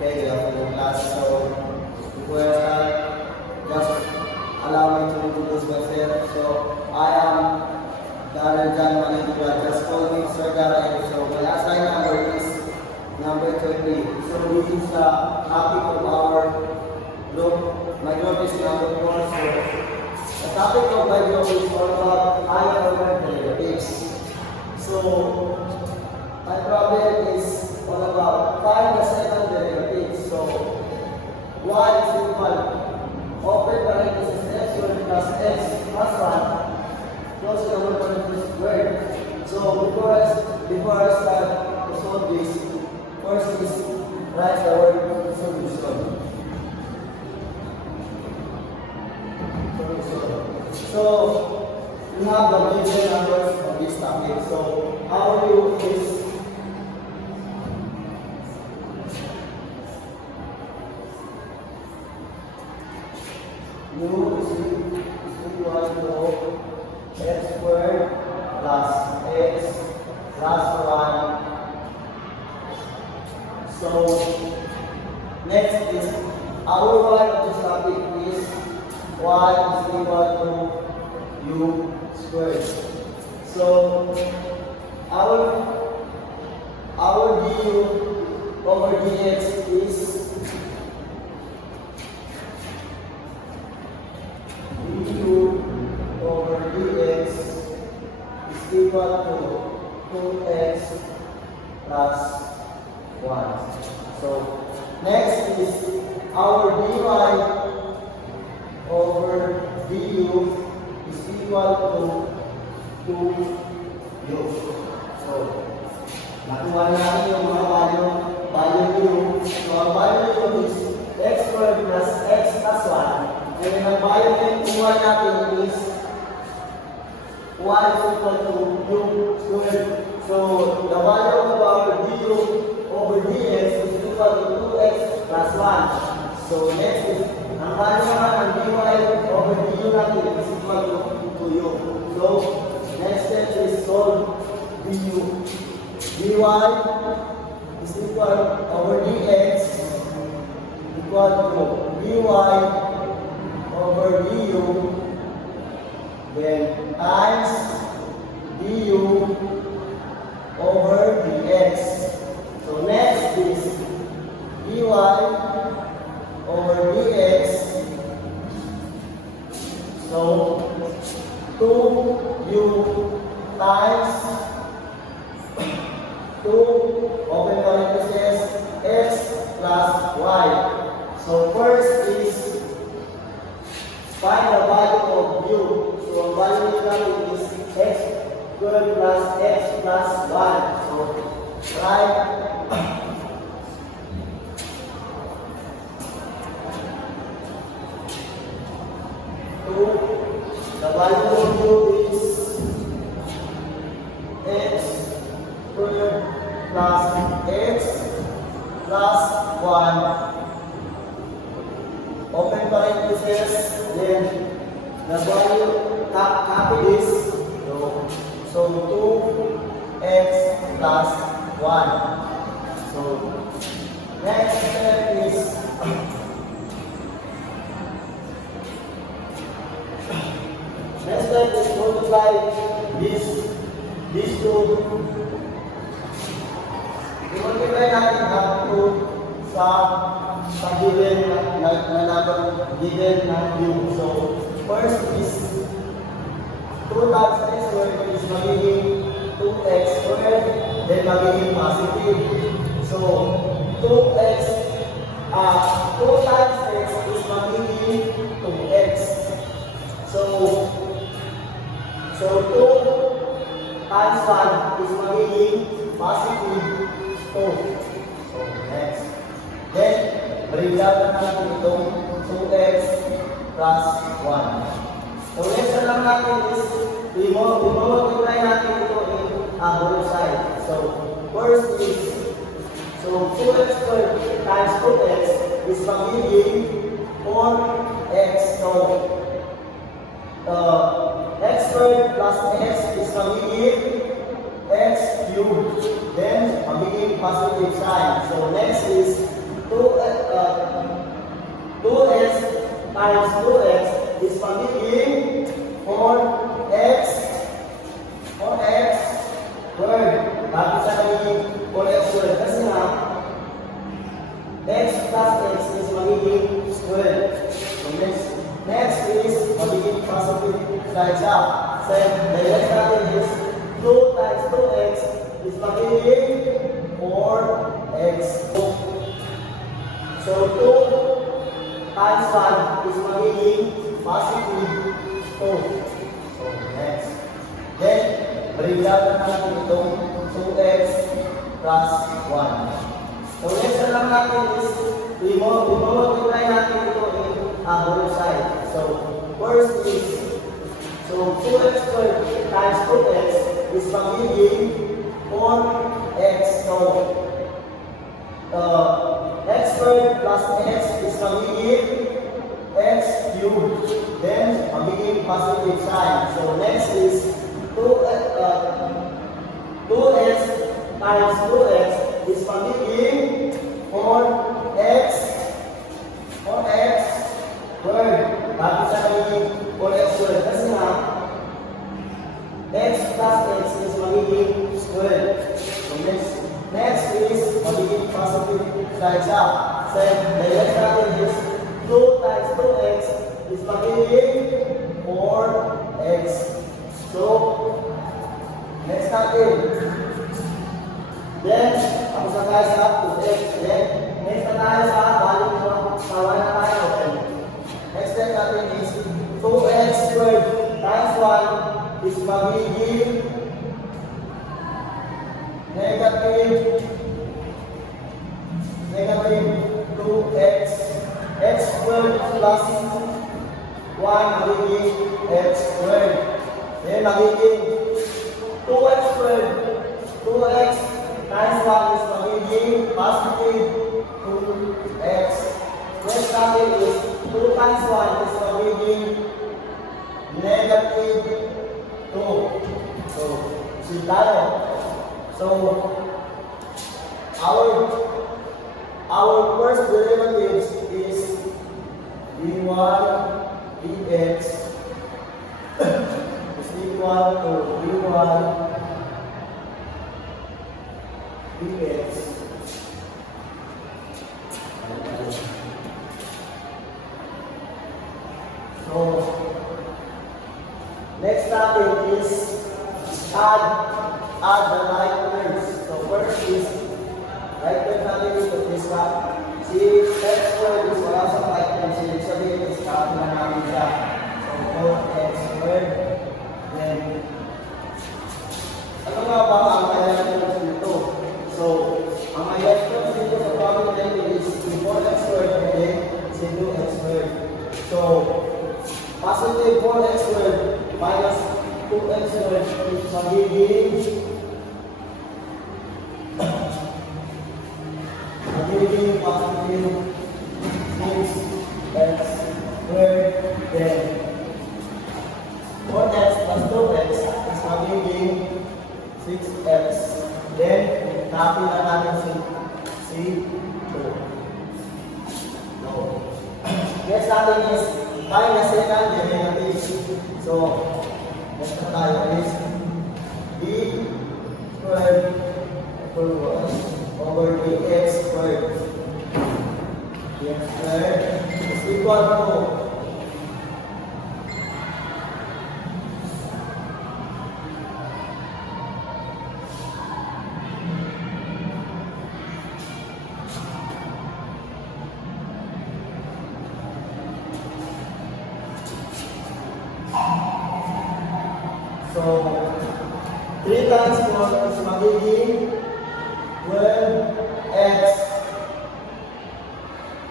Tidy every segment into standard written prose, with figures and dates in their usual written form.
Okay, good afternoon class. So, before I start, just allow me to introduce myself. So, I am Dr. John Manigua. Just call me Sir Darren. So, my assigned number is number 30. So, this is the topic of our group. My group is number 4. So, the topic of my group is all about higher order derivatives. So, my problem is all about find the second derivative. So, y is equal open parenthesis x squared plus x plus 1 close the open parenthesis squared. So, before I start to solve this, first is write the word solution. So, we have the major numbers of this topic. So, our view is u is equal to x squared plus x plus 1. So, next is our y of this topic is y is equal to u squared. So, our du over dx is du over dx is equal to 2x plus 1. So, next is our dy over du is equal to 2u. So, nakuha natin yung mga value u. So, ang value u is x squared plus x plus 1. And ang value ng y natin is y is equal to u squared. So, the value of our du over dx is equal to 2x plus 1. So, next is, ang value naman ng dy over du natin is equal to u. So, next step is solve du. dy is equal over dx equal to dy over du, then times du over dx. So next is dy over dx. So 2u times 2 open parenthesis x plus y. So first is find the value of u. So ang value natin is x squared plus x plus 1. So write the value of u is x squared plus x plus 1. Open parenthesis, then the value copy this. So 2x plus 1. So next step is multiply these two. I-multiply natin up to sa given na number given na u. So first is 2 times x squared is magiging 2x squared, then magiging positive. So 2 times x is magiging 2x. So 2 times 1 is magiging positive 2. So next. Then, bring down na natin itong 2x plus 1. So next na lang natin is i-multiply natin ito in both side. So first is 2x squared times 2x is magiging 4x. So x squared plus x is magiging x cubed. Then magiging positive sign. So next is 2x sides up. Then, the next natin is 2 times 2x is magiging 4x. So, 2 times 1 is magiging positive 2. So, next. Then, bring down na natin itong 2x plus 1. So, next na lang natin is i-multiply natin ito in both sides. So, first is, so 2x squared times 2x is magiging 4x. So, x squared plus x is magiging x cubed. Then, magiging positive sign. So, next is 2x times 2x is magiging 4x squared. Bakit siya magiging 4x squared? Kasi nga, x plus x is magiging squared. So next is magiging positive sides up. So the next natin is 2 times 2x is magiging 4x. So, next natin. Then, tapos na tayo sa 2x. Then, next na tayo sa value ng sawa na tayo. Next step natin is 2x squared times 1 is magiging negative 2x. X squared plus 1 magiging x squared. Then, magiging 2x squared. 2x times 1 is magiging positive 2x. Next natin is 2 times 1 is magiging negative 2. So, see tayo. So, our first derivative is d1 dx is equal to d1 dx. So, next natin is add the right terms. So, first is right term natin dito is si x squared is wala sa right term. So, ibig sabihin is copy na namin siya. So, 4x squared. Then, ano nga ba ang right terms dito? So, ang right terms dito sa problem natin is 4x squared and then si 2x squared. So, positive 4x squared minus 2x squared is magiging 6x squared. Then 4x plus 2x is magiging 6x. Then, copy na natin si 2. No. Next natin is find the second derivative. So, next na tayo is d squared over dx squared. Dx squared is equal to so 3 times 4 is magiging 12x.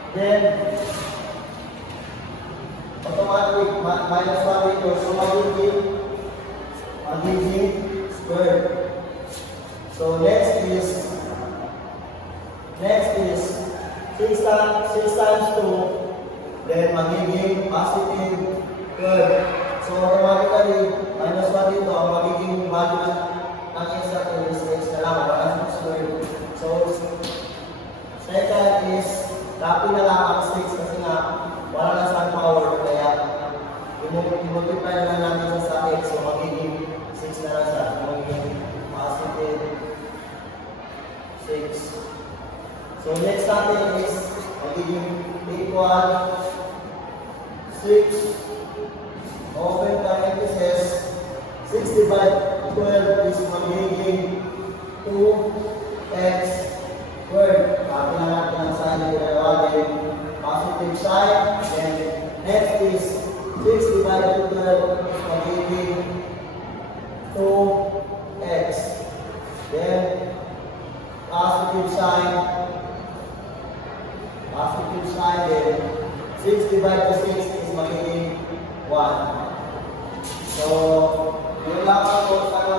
Then automatic minus 1 dito, so magiging squared. So next is 6 times 2, then magiging positive 12. So automatically minus 1 dito, ang magiging value ng x natin is x na lang, wala nang square. So second is copy na lang ang 6 kasi nga wala na sa power, kaya i-multiply na lang natin siya sa x, so magiging 6 na lang siya, magiging positive 6. So next natin is magiging equal 6 open parenthesis, 6 divided 12 is magiging 2x squared. Copy na natin ang sign na tinawagin. Positive sign. Then, next is 6 divided 12 is magiging 2x. Then, positive sign, then 6 divided 6 is magiging 1. So, yun lang ako sa mga